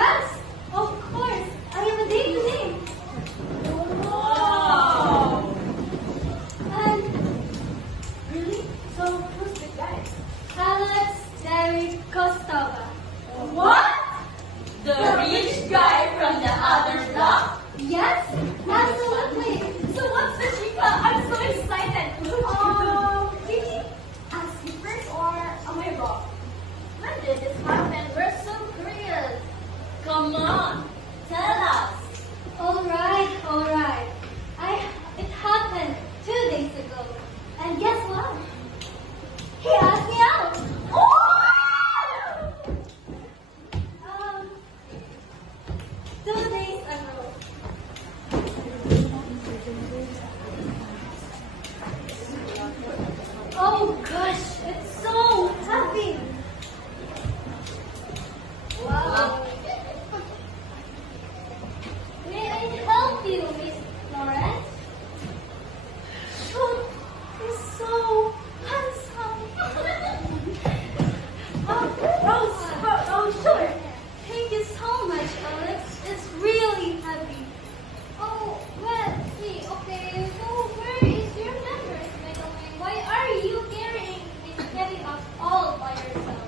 Yes, of course. I am a day today. Wow! And Really? So who's the guy? Alex Derek Kostova. What? The rich guy from the other block? Yes, absolutely. So what's the chica? I'm so excited. Can you ask me first or am I wrong? When did this happen? We're so curious. Come on, tell us. All right. It happened 2 days ago. And guess what? He asked me out. Um, 2 days ago. Oh gosh, it's so heavy. Wow. May I help you, Miss Lawrence? He's so handsome. Sure. Thank you so much, Alex. It's really heavy. Oh, well, see, okay. So where is your numbers, by the way? Why are you carrying this heavy up all by yourself?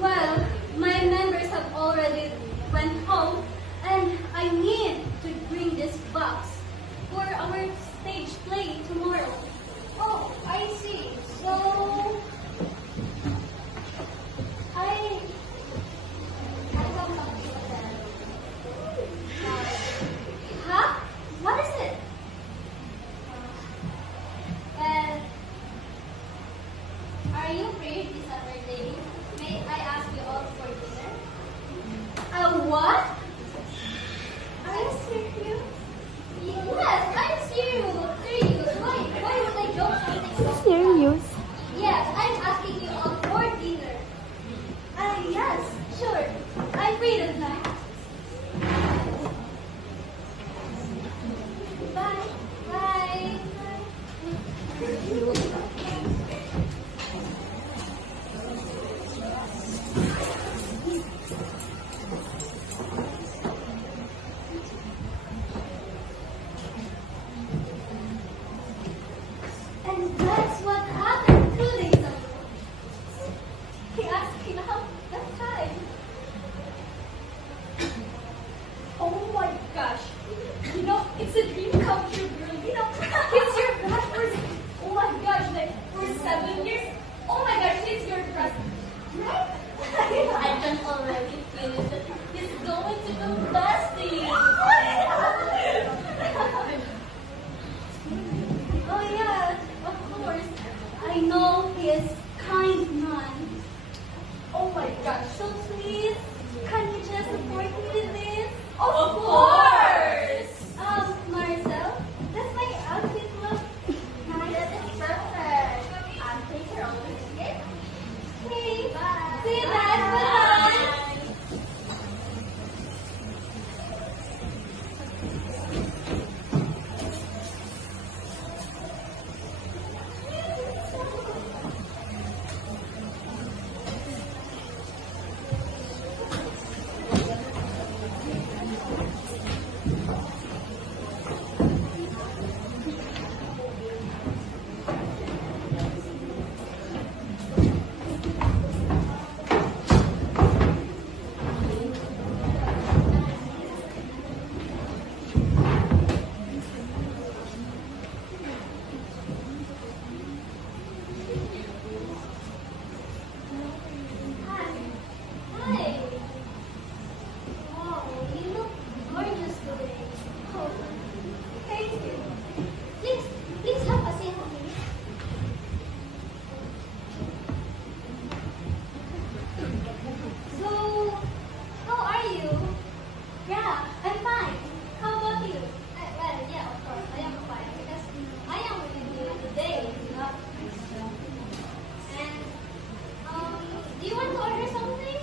Well, my members have already went home, and I need to bring this box for our stage play tomorrow. Oh, I see. So I have something to say. Huh? What is it? Well, are you free this Saturday? May I ask you all for dinner? What? Are you serious? Yes, I'm serious. Why would I joke something so Serious? Yes, I'm asking you all for dinner. Yes, sure. I'm free tonight. Bye. Bye. And that's what happened 2 days ago. He asked me out that time. Oh my gosh. You know, it's a dream come true, girl. You know, he's your crush for, oh my gosh, like for 7 years. Oh my gosh, he's your crush. Right? I can already feel it. That he's going to do bestie. Oh yes, of course. I know he is kind man. Oh my gosh. So please, can you just support me with this? Of course. Marcel, does my outfit look nice? That is perfect. I'll take care of it, okay? Okay. Bye. See you guys. Bye. Hi. Wow, you look gorgeous today. Oh, thank you. Please have a seat with me. So, how are you? Yeah, I'm fine. How about you? Well, yeah, of course, I am fine because I am with you today, not myself. And do you want to order something?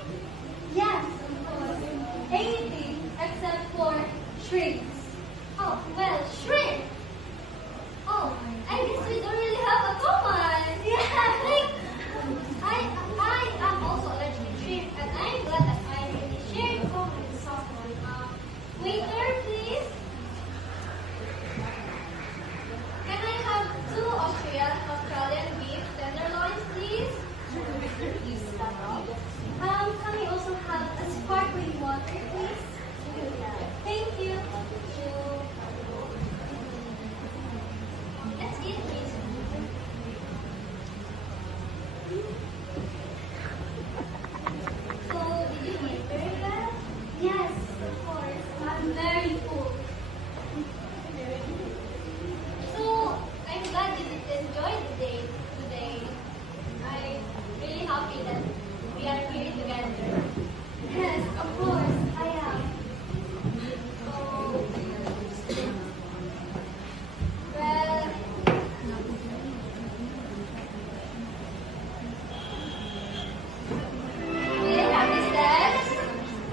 Yes, of course. Anything except for shrimps. Oh, well, shrimp. Oh, I guess we don't really have a common. Yeah, like I am also allergic to shrimp, and I'm glad that I really shared common with someone. Yes, of course. I'm very full. So, I'm glad you did enjoy the day today. I'm really happy that we are here together. Yes, of course, I am. So, well, will happy steps?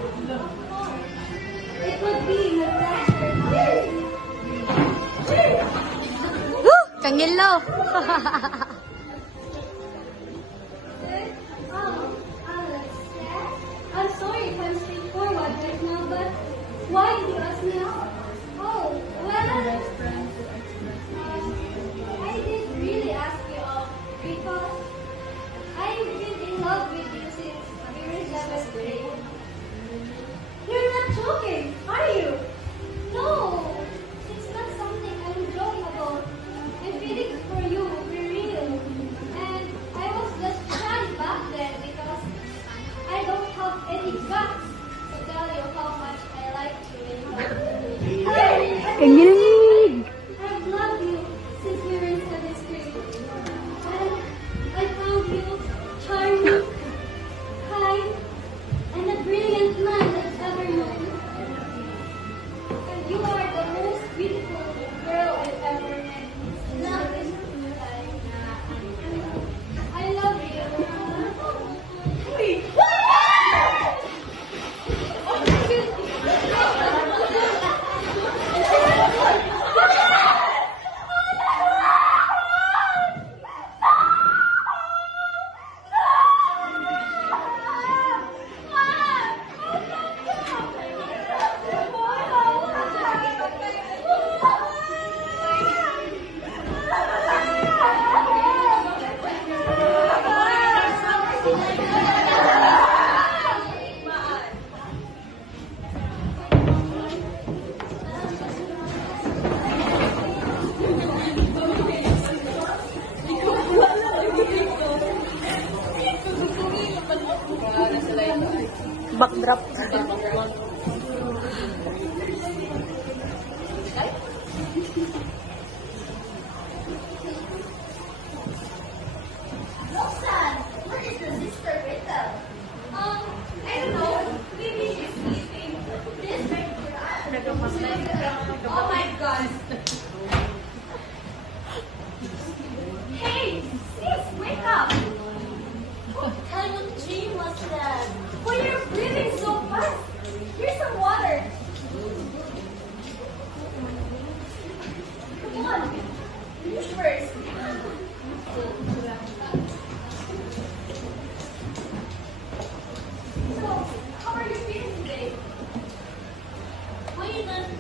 Of course. It would be my pleasure. Kangilo. Oh, Alex, yes? I'm sorry if I'm straightforward right now, but why did you ask me out? Oh, well, I did really ask you out because I've been in love with you since we were 7th grade. You're not joking, are you? No, it's not something I'm joking about. My feelings for you were real, and I was just shy back then because I don't have any guts to tell you how much I like you. Kangilid. I've loved you since we were in 7th grade, and I found you charming, kind, and a brilliant man I've ever known. And you are the most beautiful girl I've ever met. Love is true. I love you. Backdrop. Roxanne, where is the sister Rita? I don't know. Maybe she's sleeping. Please wake her up. Oh my God. Hey, sis, wake up! What kind of dream was that? Why you're breathing so fast? Here's some water. Come on, finish first. So, how are you feeling today? Why you don't